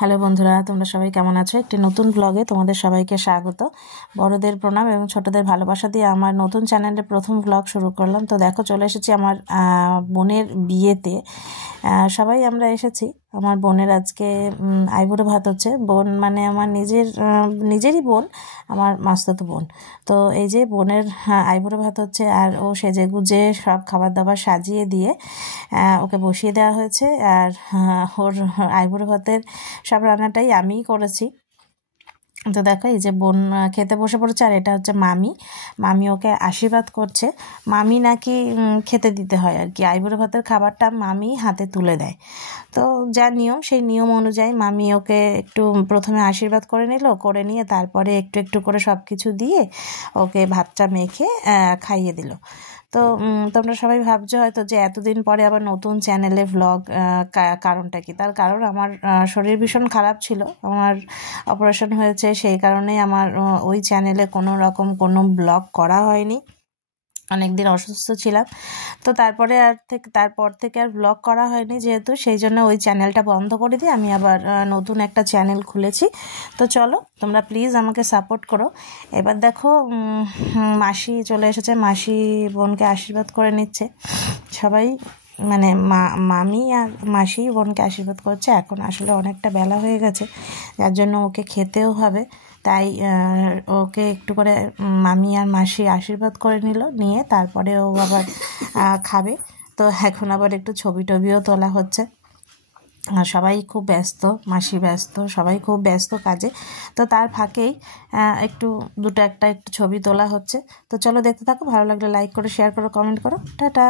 Hello বন্ধুরা, তোমরা সবাই কেমন আছো? একটি নতুন ব্লগে তোমাদের সবাইকে স্বাগত। বড়দের প্রণাম এবং ছোটদের ভালোবাসা দিয়ে আমার নতুন চ্যানেলে প্রথম ব্লগ শুরু করলাম। তো দেখো, চলে এসেছি আমার বোনের বিয়েতে। সবাই আমরা এসেছি। আমার বোনের আজকে আইবুড়ো ভাত হচ্ছে। বোন মানে আমার নিজেরই বোন, আমার মাস্তুতো বোন। তো এই যে বোনের আইবুড়ো ভাত হচ্ছে, আর ও সেজে গুজে সব খাবার দাবার সাজিয়ে দিয়ে ওকে বসিয়ে দেওয়া হয়েছে। আর ওর আইবুড়ো ভাতের সব রান্নাটাই আমিই করেছি। তো দেখো, এই যে বোন খেতে বসে পড়েছে, আর এটা হচ্ছে মামি। মামি ওকে আশীর্বাদ করছে। মামি নাকি খেতে দিতে হয় আর কি, আইবুড়ো ভাতের খাবারটা মামি হাতে তুলে দেয়। তো যা নিয়ম, সেই নিয়ম অনুযায়ী মামি ওকে একটু প্রথমে আশীর্বাদ করে করে নিয়ে তারপরে একটু একটু করে সব কিছু দিয়ে ওকে ভাতটা মেখে খাইয়ে দিল। তো তোমরা সবাই ভাবছো হয়তো যে এতদিন পরে আবার নতুন চ্যানেলে ভ্লগ, কারণটা কি? তার কারণ আমার শরীর ভীষণ খারাপ ছিল, আমার অপারেশন হয়েছে, সেই কারণে আমার ওই চ্যানেলে কোনো রকম কোনো ব্লগ করা হয়নি। অনেক দিন অসুস্থ ছিলাম, তো তারপর থেকে আর ব্লগ করা হয়নি, যেহেতু সেই জন্য ওই চ্যানেলটা বন্ধ করে দিয়ে আমি আবার নতুন একটা চ্যানেল খুলেছি। তো চলো, তোমরা প্লিজ আমাকে সাপোর্ট করো। এবার দেখো, মাসি চলে এসেছে, মাসি বোনকে আশীর্বাদ করে নিচ্ছে। সবাই মানে মামি আর মাসি বোনকে আশীর্বাদ করছে। এখন আসলে অনেকটা বেলা হয়ে গেছে, যার জন্য ওকে খেতেও হবে, তাই ওকে একটু করে মামি আর মাসি আশীর্বাদ করে নিয়ে তারপরে ও আবার খাবে। তো এখন আবার একটু ছবি টবিও তোলা হচ্ছে। সবাই খুব ব্যস্ত, মাসি ব্যস্ত, সবাই খুব ব্যস্ত কাজে। তো তার ফাঁকেই একটু একটু ছবি তোলা হচ্ছে। তো চলো দেখতে থাকো, ভালো লাগলে লাইক করো, শেয়ার করো, কমেন্ট করো। টাটা।